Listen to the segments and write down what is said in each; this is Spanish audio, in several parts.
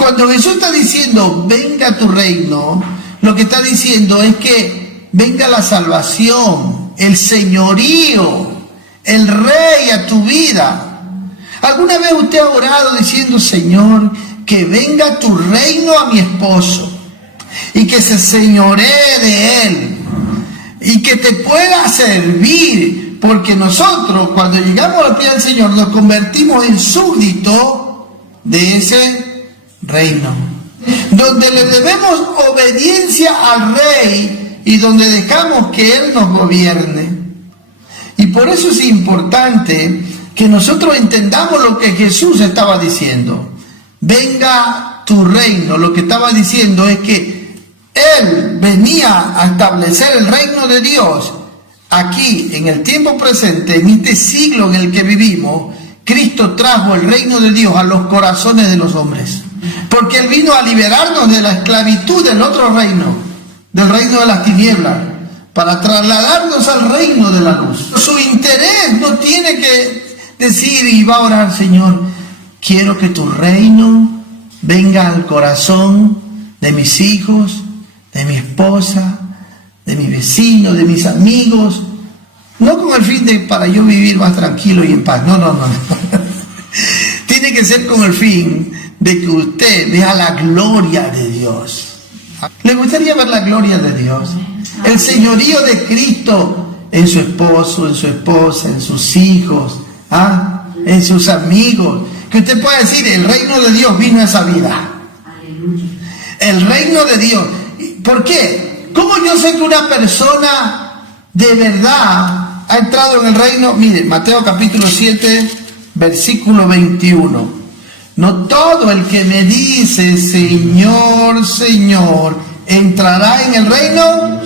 Cuando Jesús está diciendo, venga tu reino, lo que está diciendo es que venga la salvación, el señorío, el rey a tu vida. ¿Alguna vez usted ha orado diciendo, Señor, que venga tu reino a mi esposo y que se señoree de él y que te pueda servir? Porque nosotros, cuando llegamos a los pies del Señor, nos convertimos en súbditos de ese reino, donde le debemos obediencia al rey y donde dejamos que él nos gobierne. Y por eso es importante que nosotros entendamos lo que Jesús estaba diciendo. Venga tu reino. Lo que estaba diciendo es que él venía a establecer el reino de Dios aquí, en el tiempo presente, en este siglo en el que vivimos. Cristo trajo el reino de Dios a los corazones de los hombres, porque él vino a liberarnos de la esclavitud del otro reino, del reino de las tinieblas, para trasladarnos al reino de la luz. Su interés no tiene que decir y va a orar, Señor, quiero que tu reino venga al corazón de mis hijos, de mi esposa, de mis vecinos, de mis amigos, no con el fin de para yo vivir más tranquilo y en paz, no. Tiene que ser con el fin de que usted vea la gloria de Dios. ¿Le gustaría ver la gloria de Dios? El señorío de Cristo en su esposo, en su esposa, en sus hijos, en sus amigos. Que usted pueda decir, el reino de Dios vino a esa vida. El reino de Dios. ¿Por qué? ¿Cómo yo sé que una persona de verdad ha entrado en el reino? Mire, Mateo capítulo 7, versículo 21. No todo el que me dice, Señor, Señor, entrará en el reino.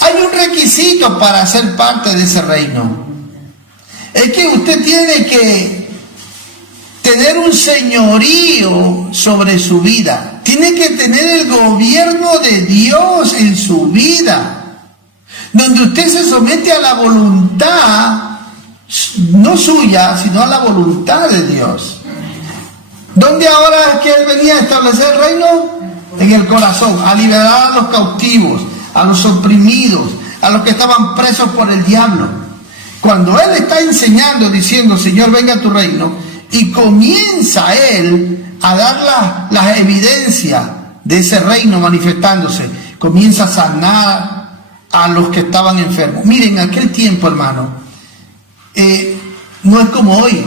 Hay un requisito para ser parte de ese reino. Es que usted tiene que tener un señorío sobre su vida. Tiene que tener el gobierno de Dios en su vida, donde usted se somete a la voluntad, no suya, sino a la voluntad de Dios. ¿Dónde ahora es que él venía a establecer el reino? En el corazón, a liberar a los cautivos, a los oprimidos, a los que estaban presos por el diablo. Cuando él está enseñando, diciendo, Señor, venga a tu reino, y comienza él a dar las evidencias de ese reino manifestándose, comienza a sanar a los que estaban enfermos. Miren, en aquel tiempo, hermano, no es como hoy,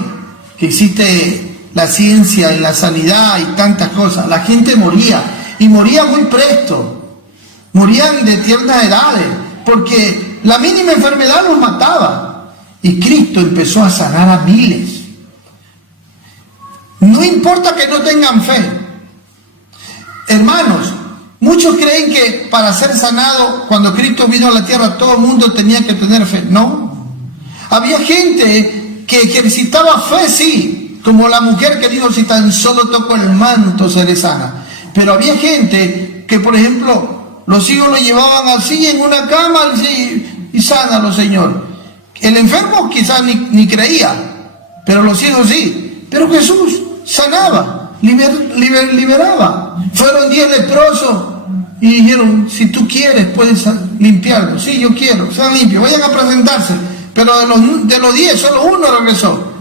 que existe la ciencia y la sanidad y tantas cosas. La gente moría, y moría muy presto, morían de tiernas edades, porque la mínima enfermedad los mataba, y Cristo empezó a sanar a miles. No importa que no tengan fe. Hermanos, muchos creen que para ser sanado, cuando Cristo vino a la tierra, todo el mundo tenía que tener fe. No. Había gente que ejercitaba fe, sí, como la mujer que dijo, si tan solo toco el manto seré sana. Pero había gente que, por ejemplo, los hijos lo llevaban así en una cama y sánalo, Señor. El enfermo quizás ni creía, pero los hijos sí. Pero Jesús sanaba, liberaba. Fueron 10 leprosos y dijeron, si tú quieres puedes limpiarlo. Sí, yo quiero, sean limpios, vayan a presentarse. Pero de los 10, solo uno regresó.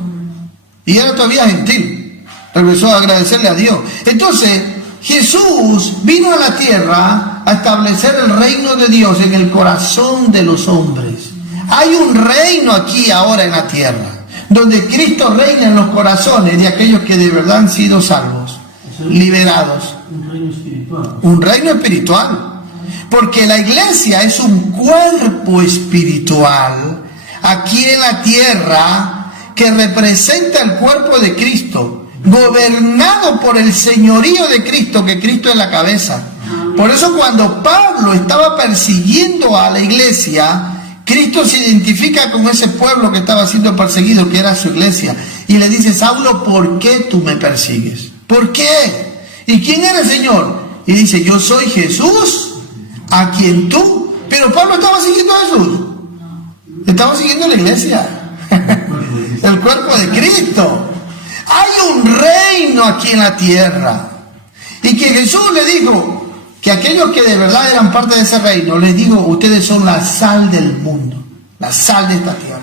Y era todavía gentil. Regresó a agradecerle a Dios. Entonces, Jesús vino a la tierra a establecer el reino de Dios en el corazón de los hombres. Hay un reino aquí ahora en la tierra, donde Cristo reina en los corazones de aquellos que de verdad han sido salvos, liberados. Un reino espiritual. Un reino espiritual. Porque la iglesia es un cuerpo espiritual aquí en la tierra que representa el cuerpo de Cristo, gobernado por el señorío de Cristo, que Cristo es la cabeza. Por eso cuando Pablo estaba persiguiendo a la iglesia, Cristo se identifica con ese pueblo que estaba siendo perseguido, que era su iglesia, y le dice, Saulo, ¿por qué tú me persigues? ¿Por qué? ¿Y quién eres, Señor? Y dice, yo soy Jesús, a quien tú... Pero Pablo estaba siguiendo a Jesús, estaba siguiendo a la iglesia, el cuerpo de Cristo. Hay un reino aquí en la tierra, Y que Jesús le dijo que aquellos que de verdad eran parte de ese reino, les digo, ustedes son la sal del mundo, la sal de esta tierra.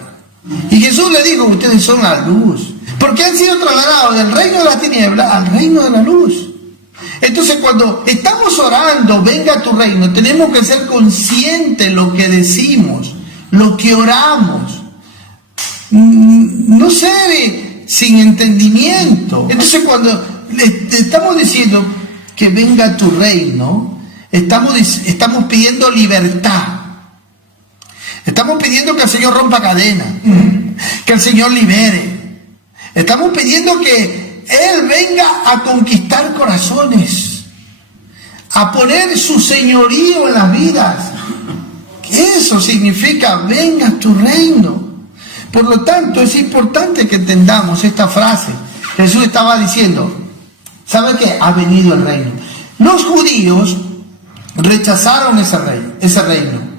Y Jesús le dijo, ustedes son la luz, porque han sido trasladados del reino de la tiniebla al reino de la luz. Entonces, cuando estamos orando, venga tu reino, tenemos que ser conscientes de lo que decimos, lo que oramos. No ser sin entendimiento. Entonces, cuando le estamos diciendo que venga tu reino, estamos pidiendo libertad. Estamos pidiendo que el Señor rompa cadenas, que el Señor libere. Estamos pidiendo que Él venga a conquistar corazones, a poner su señorío en las vidas. Eso significa, venga tu reino. Por lo tanto, es importante que entendamos esta frase. Jesús estaba diciendo, ¿sabe qué? Ha venido el reino. Los judíos rechazaron ese reino.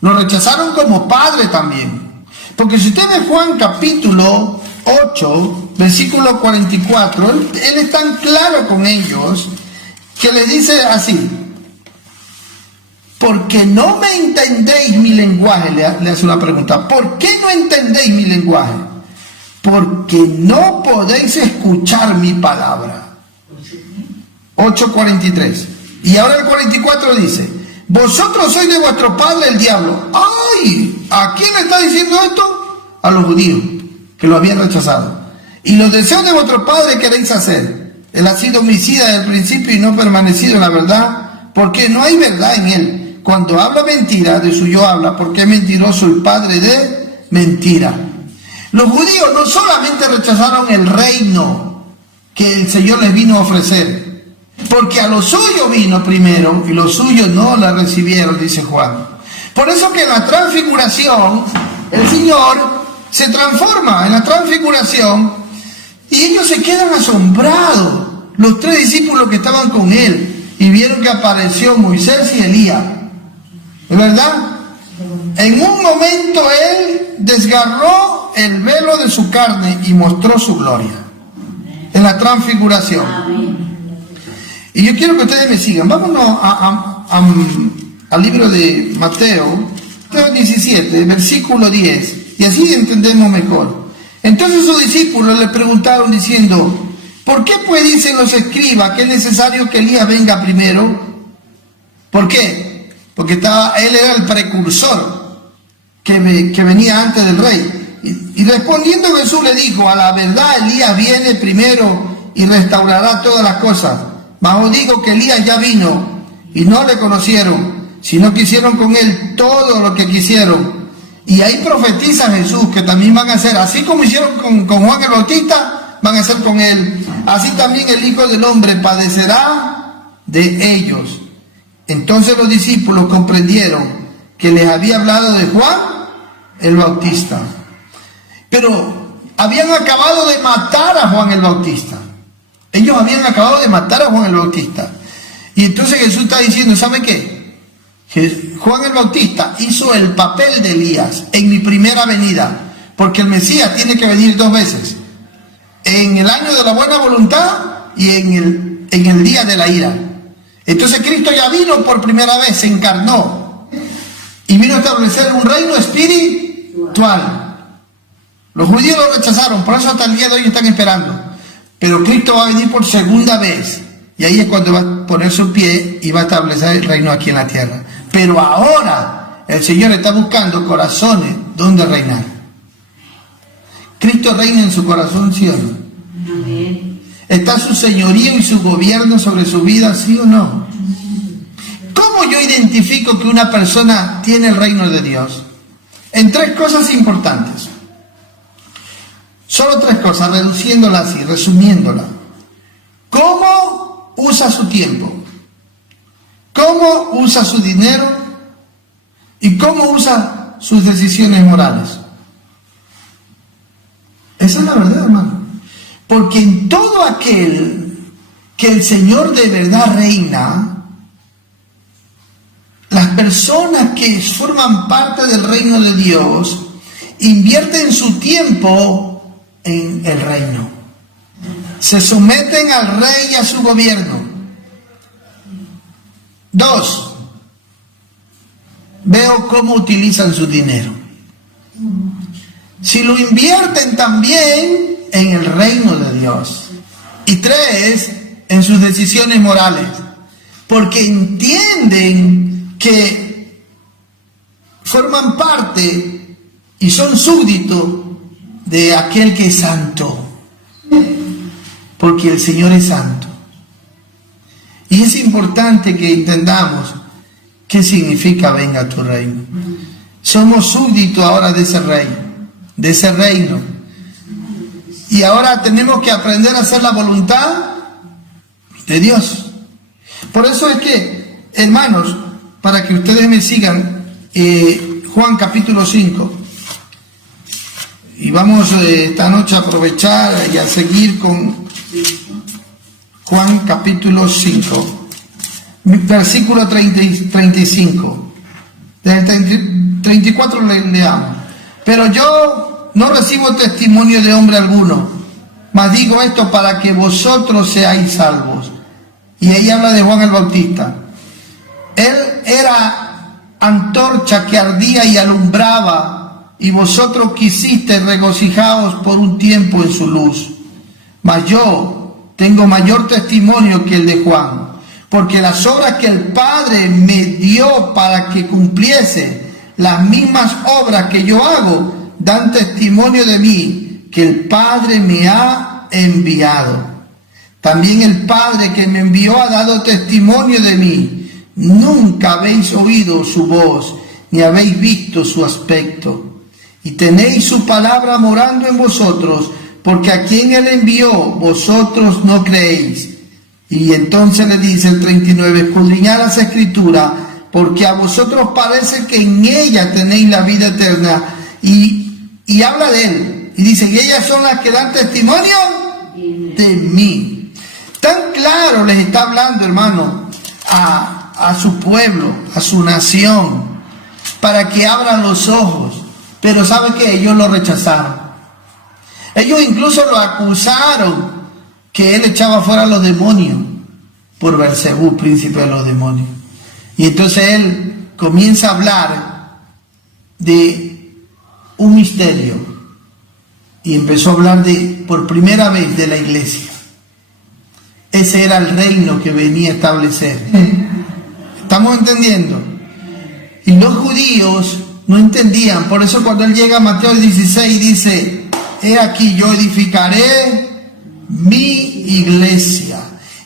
Lo rechazaron como padre también. Porque si usted ve Juan capítulo 8, versículo 44, él es tan claro con ellos que le dice así: porque no me entendéis mi lenguaje, le hace una pregunta. ¿Por qué no entendéis mi lenguaje? Porque no podéis escuchar mi palabra. 8:43. Y ahora el 44 dice: vosotros sois de vuestro padre el diablo. ¡Ay! ¿A quién le está diciendo esto? A los judíos, que lo habían rechazado. Y los deseos de vuestro padre queréis hacer. Él ha sido homicida desde el principio y no ha permanecido en la verdad, porque no hay verdad en él. Cuando habla mentira, de suyo habla, porque es mentiroso, el padre de mentira. Los judíos no solamente rechazaron el reino que el Señor les vino a ofrecer, porque a los suyos vino primero y los suyos no la recibieron, dice Juan. Por eso que en la transfiguración el Señor se transforma en la transfiguración y ellos se quedan asombrados, los 3 discípulos que estaban con él, y vieron que apareció Moisés y Elías. ¿Es verdad? En un momento él desgarró el velo de su carne y mostró su gloria en la transfiguración. Y yo quiero que ustedes me sigan. Vámonos al libro de Mateo 17, versículo 10, y así entendemos mejor. Entonces sus discípulos le preguntaron diciendo: ¿por qué pues dicen los escribas que es necesario que Elías venga primero? ¿Por qué? Porque él era el precursor que venía antes del rey. Y respondiendo Jesús le dijo: a la verdad Elías viene primero y restaurará todas las cosas. Mas os digo que Elías ya vino y no le conocieron, sino que hicieron con él todo lo que quisieron. Y ahí profetiza Jesús que también van a hacer, así como hicieron con Juan el Bautista, van a hacer con él. Así también el Hijo del Hombre padecerá de ellos. Entonces los discípulos comprendieron que les había hablado de Juan el Bautista. Pero habían acabado de matar a Juan el Bautista. Ellos habían acabado de matar a Juan el Bautista. Y entonces Jesús está diciendo: ¿sabe qué? Juan el Bautista hizo el papel de Elías en mi primera venida, porque el Mesías tiene que venir 2 veces: en el año de la buena voluntad y en el día de la ira. Entonces Cristo ya vino por primera vez, se encarnó y vino a establecer un reino espiritual. Los judíos lo rechazaron, por eso hasta el día de hoy están esperando. Pero Cristo va a venir por segunda vez, y ahí es cuando va a poner su pie y va a establecer el reino aquí en la tierra. Pero ahora el Señor está buscando corazones donde reinar. ¿Cristo reina en su corazón, sí o no? Amén. ¿Está su señorío y su gobierno sobre su vida, sí o no? ¿Cómo yo identifico que una persona tiene el reino de Dios? En 3 cosas importantes. Solo 3 cosas, reduciéndola así, resumiéndola. ¿Cómo usa su tiempo? ¿Cómo usa su dinero? ¿Y cómo usa sus decisiones morales? Esa es la verdad, hermano. Porque en todo aquel que el Señor de verdad reina, las personas que forman parte del reino de Dios invierten su tiempo en el reino. Se someten al rey y a su gobierno. 2, veo cómo utilizan su dinero. Si lo invierten también en el reino de Dios. Y 3, en sus decisiones morales, porque entienden que forman parte y son súbditos de aquel que es santo, porque el Señor es santo. Y es importante que entendamos qué significa venga tu reino. Somos súbditos ahora de ese rey, de ese reino. Y ahora tenemos que aprender a hacer la voluntad de Dios. Por eso es que, hermanos, para que ustedes me sigan, Juan capítulo 5. Y vamos esta noche a aprovechar y a seguir con Juan capítulo 5, versículo 30 y 35. Del 34 leamos. Pero yo no recibo testimonio de hombre alguno, mas digo esto para que vosotros seáis salvos. Y ahí habla de Juan el Bautista. Él era antorcha que ardía y alumbraba, y vosotros quisisteis regocijaos por un tiempo en su luz. Mas yo tengo mayor testimonio que el de Juan, porque las obras que el Padre me dio para que cumpliese, las mismas obras que yo hago, dan testimonio de mí, que el Padre me ha enviado. También el Padre que me envió ha dado testimonio de mí. Nunca habéis oído su voz, ni habéis visto su aspecto. Y tenéis su palabra morando en vosotros, porque a quien él envió, vosotros no creéis. Y entonces le dice el 39, escudriñad las Escrituras, porque a vosotros parece que en ella tenéis la vida eterna. Y habla de él, y dice, y ellas son las que dan testimonio de mí. Tan claro les está hablando, hermano, a su pueblo, a su nación, para que abran los ojos. Pero ¿sabe qué? Ellos lo rechazaron. Ellos incluso lo acusaron que él echaba fuera a los demonios por Beelzebú, príncipe de los demonios. Y entonces él comienza a hablar de un misterio y empezó a hablar por primera vez de la iglesia. Ese era el reino que venía a establecer. ¿Estamos entendiendo? Y los judíos no entendían. Por eso cuando él llega a Mateo 16 dice, he aquí yo edificaré mi iglesia,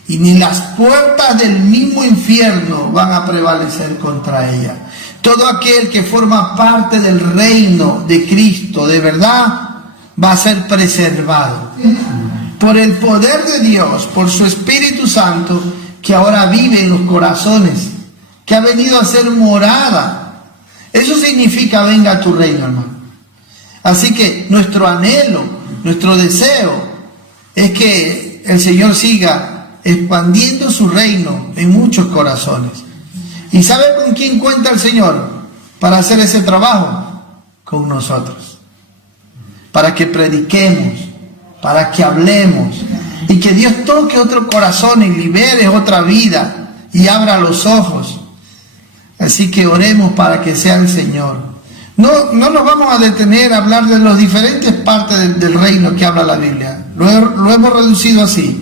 y ni las puertas del mismo infierno van a prevalecer contra ella. Todo aquel que forma parte del reino de Cristo de verdad va a ser preservado por el poder de Dios, por su Espíritu Santo que ahora vive en los corazones, que ha venido a ser morada. Eso significa venga a tu reino, hermano. Así que nuestro anhelo, nuestro deseo es que el Señor siga expandiendo su reino en muchos corazones. ¿Y sabe con quién cuenta el Señor para hacer ese trabajo? Con nosotros. Para que prediquemos, para que hablemos, y que Dios toque otro corazón y libere otra vida y abra los ojos. Así que oremos para que sea el Señor. No nos vamos a detener a hablar de las diferentes partes del reino que habla la Biblia. Lo hemos reducido así.